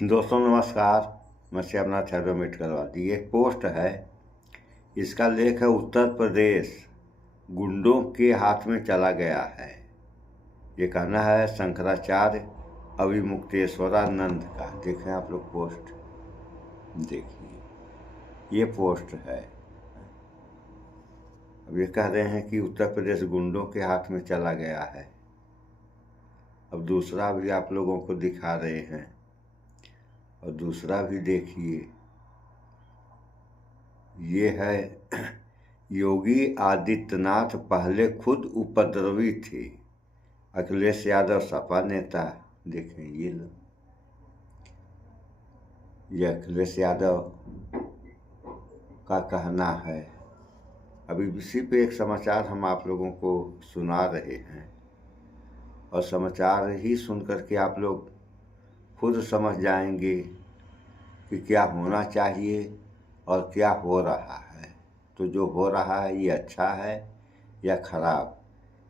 दोस्तों नमस्कार। मैं श्यामनाथ यादव मेटकरवादी। ये एक पोस्ट है, इसका लेख है उत्तर प्रदेश गुंडों के हाथ में चला गया है। ये कहना है शंकराचार्य अविमुक्तेश्वरानंद का। देखें आप लोग पोस्ट, देखिए ये पोस्ट है। अब ये कह रहे हैं कि उत्तर प्रदेश गुंडों के हाथ में चला गया है। अब दूसरा भी आप लोगों को दिखा रहे हैं और दूसरा भी देखिए। ये है योगी आदित्यनाथ पहले खुद उपद्रवी थे, अखिलेश यादव सपा नेता। देखें ये अखिलेश यादव का कहना है। अभी इसी पे एक समाचार हम आप लोगों को सुना रहे हैं और समाचार ही सुन करके आप लोग खुद समझ जाएंगे कि क्या होना चाहिए और क्या हो रहा है। तो जो हो रहा है ये अच्छा है या खराब,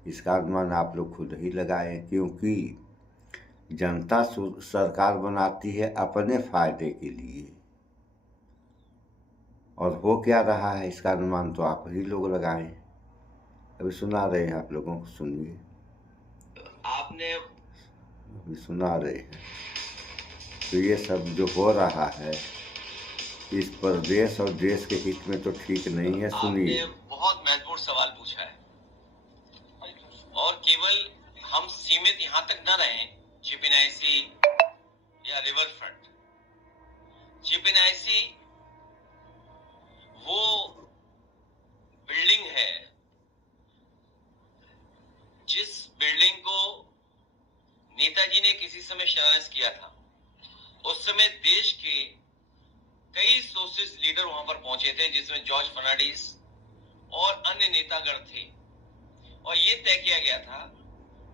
इसका अनुमान आप लोग खुद ही लगाएं, क्योंकि जनता सरकार बनाती है अपने फायदे के लिए और हो क्या रहा है इसका अनुमान तो आप ही लोग लगाएं। अभी सुना रहे हैं आप लोगों को, सुनिए। आपने अभी सुना रहे हैं। तो ये सब जो हो रहा है इस प्रदेश और देश के हित में तो ठीक नहीं है। सुनिए। बहुत महत्वपूर्ण सवाल पूछा है और केवल हम सीमित यहाँ तक न रहें जीपीएनआईसी या रिवर फ्रंट। जीपीएनआईसी वो बिल्डिंग है जिस बिल्डिंग को नेताजी ने किसी समय शिलान्यास किया था। उस समय देश के कई सोशलिस्ट लीडर वहां पर पहुंचे थे, जिसमें जॉर्ज फर्नांडिस और अन्य नेतागण थे। और ये तय किया गया था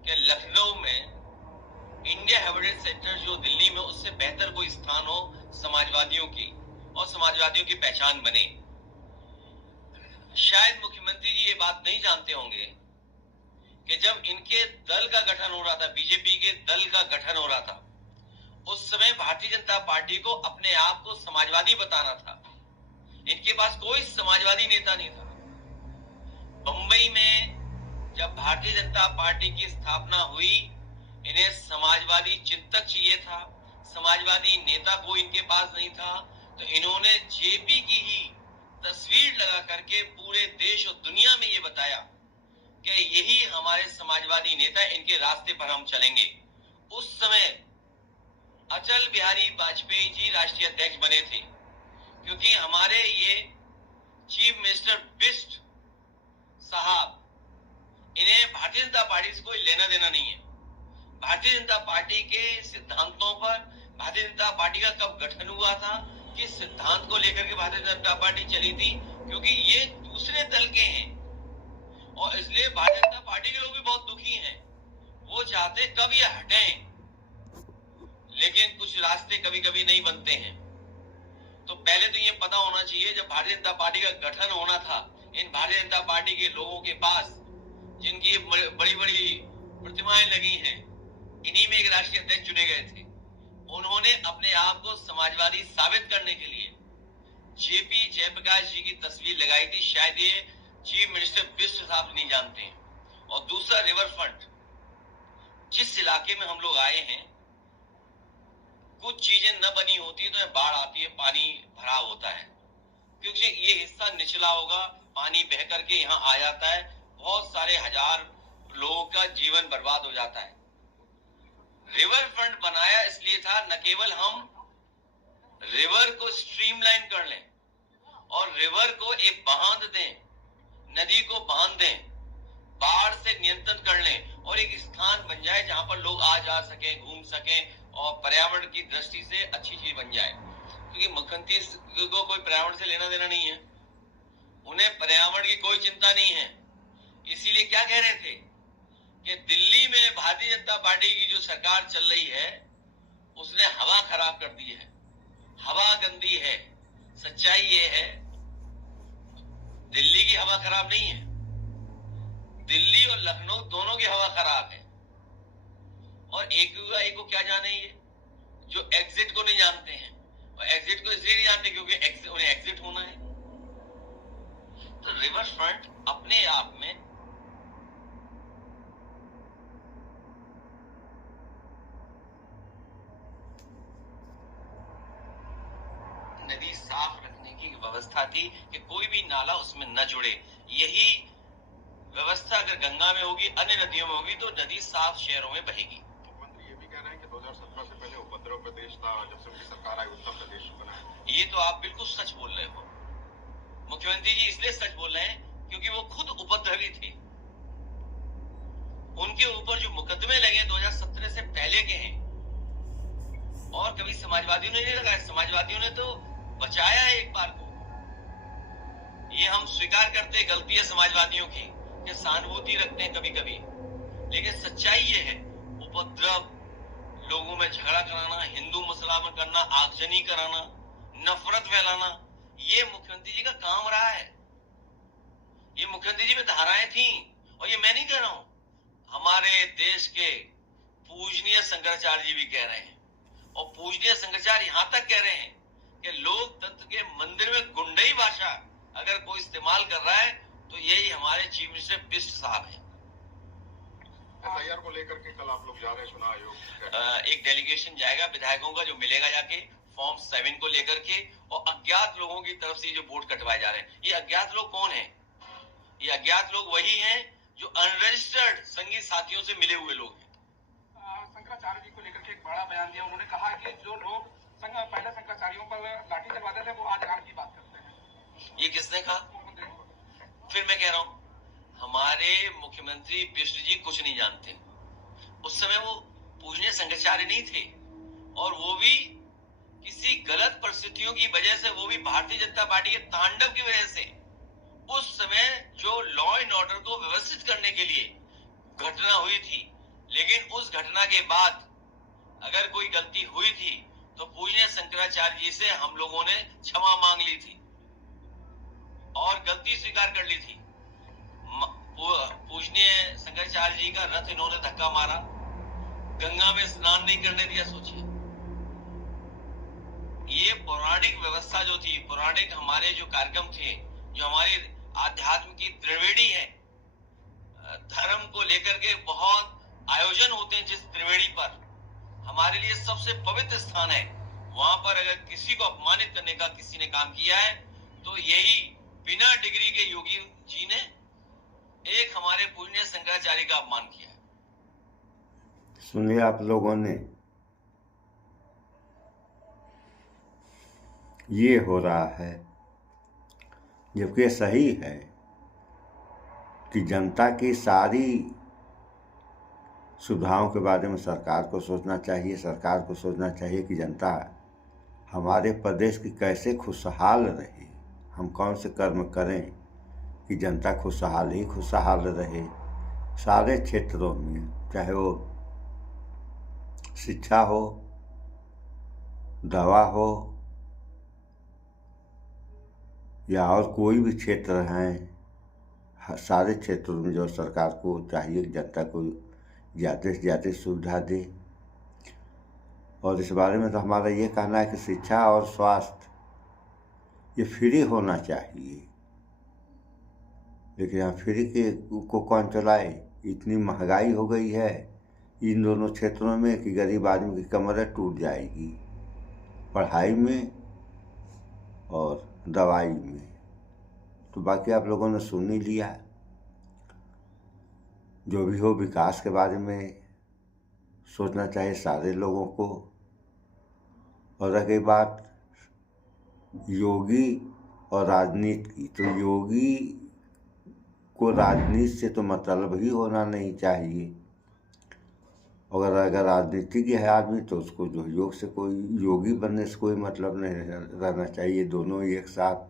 कि लखनऊ में इंडिया हेरिटेज सेंटर जो दिल्ली में, उससे बेहतर कोई स्थान हो समाजवादियों की और समाजवादियों की पहचान बने। शायद मुख्यमंत्री जी ये बात नहीं जानते होंगे कि जब इनके दल का गठन हो रहा था, बीजेपी के दल का गठन हो रहा था, उस समय भारतीय जनता पार्टी को अपने आप को समाजवादी बताना था। इनके पास कोई समाजवादी नेता नहीं था। बंबई में जब भारतीय जनता पार्टी की स्थापना हुई, इन्हें समाजवादी चिंतक चाहिए था, समाजवादी नेता कोई इनके पास नहीं था। तो इन्होंने जेपी की ही तस्वीर लगा करके पूरे देश और दुनिया में ये बताया कि यही हमारे समाजवादी नेता, इनके रास्ते पर हम चलेंगे। उस समय अटल बिहारी वाजपेयी जी राष्ट्रीय अध्यक्ष बने थे, क्योंकि हमारे ये चीफ मिनिस्टर बिस्ट साहब, इन्हें भारतीय जनता पार्टी से कोई लेना देना नहीं है। भारतीय जनता पार्टी के सिद्धांतों पर, भारतीय जनता पार्टी का कब गठन हुआ था, किस सिद्धांत को लेकर के भारतीय जनता पार्टी चली थी, क्योंकि ये दूसरे दल के हैं और इसलिए भारतीय जनता पार्टी के लोग भी बहुत दुखी हैं। वो चाहते कब ये हटें, लेकिन कुछ रास्ते कभी कभी नहीं बनते हैं। तो पहले तो ये पता होना चाहिए, जब भारतीय जनता पार्टी का गठन होना था, इन भारतीय जनता पार्टी के लोगों के पास जिनकी बड़ी बड़ी प्रतिमाएं लगी हैं, इन्हीं में एक राष्ट्रीय अध्यक्ष चुने गए थे। उन्होंने अपने आप को समाजवादी साबित करने के लिए जेपी जयप्रकाश जी की तस्वीर लगाई थी। शायद ये चीफ मिनिस्टर बिस्ट साहब नहीं जानते हैं। और दूसरा रिवर फ्रंट, जिस इलाके में हम लोग आए हैं, कुछ चीजें न बनी होती तो बाढ़ आती है, पानी भराव होता है, क्योंकि ये हिस्सा निचला होगा, पानी बह करके यहाँ आ जाता है, बहुत सारे हजार लोगों का जीवन बर्बाद हो जाता है। रिवर फ्रंट बनाया इसलिए था, न केवल हम रिवर को स्ट्रीमलाइन कर लें और रिवर को एक बांध दें, नदी को बांध दें, बाढ़ से नियंत्रण कर लें और एक स्थान बन जाए जहां पर लोग आ जा सके, घूम सके और पर्यावरण की दृष्टि से अच्छी चीज बन जाए। क्योंकि मुख्यमंत्री को कोई पर्यावरण से लेना देना नहीं है, उन्हें पर्यावरण की कोई चिंता नहीं है। इसीलिए क्या कह रहे थे कि दिल्ली में भारतीय जनता पार्टी की जो सरकार चल रही है, उसने हवा खराब कर दी है, हवा गंदी है। सच्चाई ये है, दिल्ली की हवा खराब नहीं है, दिल्ली और लखनऊ दोनों की हवा खराब है। और AQI को क्या जाने ये, जो एग्जिट को नहीं जानते हैं, और एग्जिट को इसलिए नहीं जानते क्योंकि उन्हें एग्जिट होना है। तो रिवर फ्रंट अपने आप में नदी साफ रखने की व्यवस्था थी कि कोई भी नाला उसमें न जुड़े। यही व्यवस्था अगर गंगा में होगी, अन्य नदियों में होगी, तो नदी साफ शहरों में बहेगी। मुख्यमंत्री ये भी कह रहे हैं कि 2017 से पहले उपद्रव प्रदेश था, जब से उनकी सरकार आई उत्तर प्रदेश बना है। ये तो आप बिल्कुल सच बोल रहे हो। मुख्यमंत्री जी इसलिए सच बोल रहे हैं क्योंकि वो खुद उपद्रवी थे। उनके ऊपर जो मुकदमे लगे 2017 से पहले के हैं, और कभी समाजवादियों ने नहीं लगाया। समाजवादियों ने तो बचाया है एक बार को। ये हम स्वीकार करते हैं, गलती है समाजवादियों की कि सहानुभूति रखते हैं कभी कभी, लेकिन सच्चाई ये है, उपद्रव, लोगों में झगड़ा कराना, हिंदू मुसलमान करना, आगजनी कराना, नफरत फैलाना, ये मुख्यमंत्री जी का काम रहा है। ये मुख्यमंत्री जी में धाराएं थी, और ये मैं नहीं कह रहा हूं, हमारे देश के पूजनीय शंकराचार्य जी भी कह रहे हैं, और पूजनीय शंकराचार्य यहां तक कह रहे हैं कि लोकतंत्र के मंदिर में गुंडई भाषा अगर कोई इस्तेमाल कर रहा है तो यही हमारे चीफ मिनिस्टर बिष्ट साहब हैं। एफआईआर को लेकर के कल आप लोग जा रहे हैं चुनाव आयोग, एक डेलीगेशन जाएगा विधायकों का, जो मिलेगा जाके फॉर्म 7 को लेकर के, और अज्ञात लोगों की तरफ से जो वोट कटवाए जा रहे हैं। ये अज्ञात लोग कौन है? ये अज्ञात लोग वही हैं जो अनरजिस्टर्ड संगी साथियों से मिले हुए लोग हैं। शंकराचार्य जी को लेकर के एक बड़ा बयान दिया उन्होंने, कहा कि जो लोग पहले शंकराचार्यों पर लाठी चलवाते थे वो आज आर की बात करते हैं। ये किसने कहा? फिर मैं कह रहा हूं, हमारे मुख्यमंत्री बिष्ट जी कुछ नहीं जानते। उस समय वो पूजनीय शंकराचार्य नहीं थे, और वो भी किसी गलत परिस्थितियों की वजह से, वो भी भारतीय जनता पार्टी के तांडव की वजह से, उस समय जो लॉ एंड ऑर्डर को व्यवस्थित करने के लिए घटना हुई थी, लेकिन उस घटना के बाद अगर कोई गलती हुई थी तो पूजनीय शंकराचार्य जी से हम लोगों ने क्षमा मांग ली थी और गलती स्वीकार कर ली थी। पूजनीय शंकराचार्य जी का रथ इन्होंने धक्का मारा, गंगा में स्नान नहीं करने दिया। सोचिए, ये पौराणिक व्यवस्था जो थी, पौराणिक हमारे जो कार्यक्रम थे, जो हमारी आध्यात्म की त्रिवेणी है, धर्म को लेकर के बहुत आयोजन होते हैं, जिस त्रिवेणी पर हमारे लिए सबसे पवित्र स्थान है, वहां पर अगर किसी को अपमानित करने का किसी ने काम किया है तो यही बिना डिग्री के योगी जी ने एक हमारे पूजनीय शंकराचार्य का अपमान किया है। सुनिए आप लोगों ने, ये हो रहा है, जबकि सही है कि जनता की सारी सुविधाओं के बारे में सरकार को सोचना चाहिए। सरकार को सोचना चाहिए कि जनता हमारे प्रदेश की कैसे खुशहाल रहे, हम कौन से कर्म करें कि जनता खुशहाल ही खुशहाल रहे सारे क्षेत्रों में, चाहे वो शिक्षा हो, दवा हो, या और कोई भी क्षेत्र हैं, सारे क्षेत्रों में जो सरकार को चाहिए जनता को ज़्यादा से ज़्यादा सुविधा दे। और इस बारे में तो हमारा ये कहना है कि शिक्षा और स्वास्थ्य ये फ्री होना चाहिए, लेकिन यहाँ फ्री के को कौन चलाए? इतनी महंगाई हो गई है इन दोनों क्षेत्रों में कि गरीब आदमी की कमर टूट जाएगी, पढ़ाई में और दवाई में। तो बाकी आप लोगों ने सुन ही लिया। जो भी हो, विकास के बारे में सोचना चाहिए सारे लोगों को। और रही बात योगी और राजनीति की, तो योगी को राजनीति से तो मतलब ही होना नहीं चाहिए। अगर राजनीतिज्ञ है आदमी तो उसको जो योग से कोई योगी बनने से कोई मतलब नहीं रहना चाहिए। दोनों एक साथ,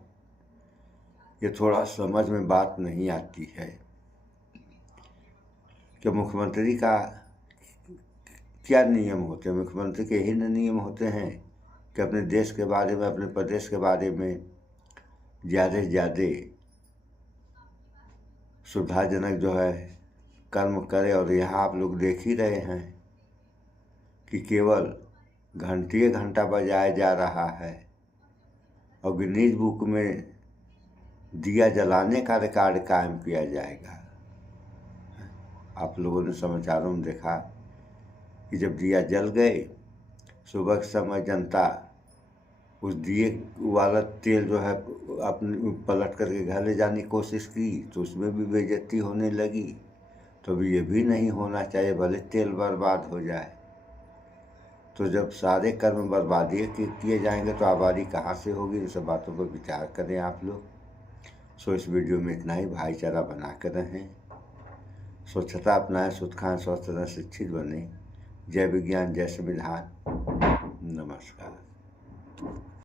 ये थोड़ा समझ में बात नहीं आती है कि मुख्यमंत्री का क्या नियम होते हैं। मुख्यमंत्री के यही नियम होते हैं कि अपने देश के बारे में, अपने प्रदेश के बारे में ज़्यादा से ज़्यादा सुविधाजनक जो है कर्म करे। और यहाँ आप लोग देख ही रहे हैं कि केवल घंटे घंटा बजाया जा रहा है और गिनीज बुक में दिया जलाने का रिकॉर्ड कायम किया जाएगा। आप लोगों ने समाचारों में देखा कि जब दिया जल गए, सुबह के समय जनता उस दिए वाला तेल जो है अपने पलट करके घर ले जाने की कोशिश की तो उसमें भी बेइज्जती होने लगी। तो अब ये भी नहीं होना चाहिए, भले तेल बर्बाद हो जाए। तो जब सारे कर्म बर्बादी किए जाएंगे तो आबादी कहाँ से होगी? इन सब बातों पर विचार करें आप लोग। सो इस वीडियो में इतना ही। भाईचारा बना कर रहें, स्वच्छता अपनाएं, शुद्ध खाएं, स्वस्थ रहें, शिक्षित बने। जय विज्ञान, जय संविधान। नमस्कार।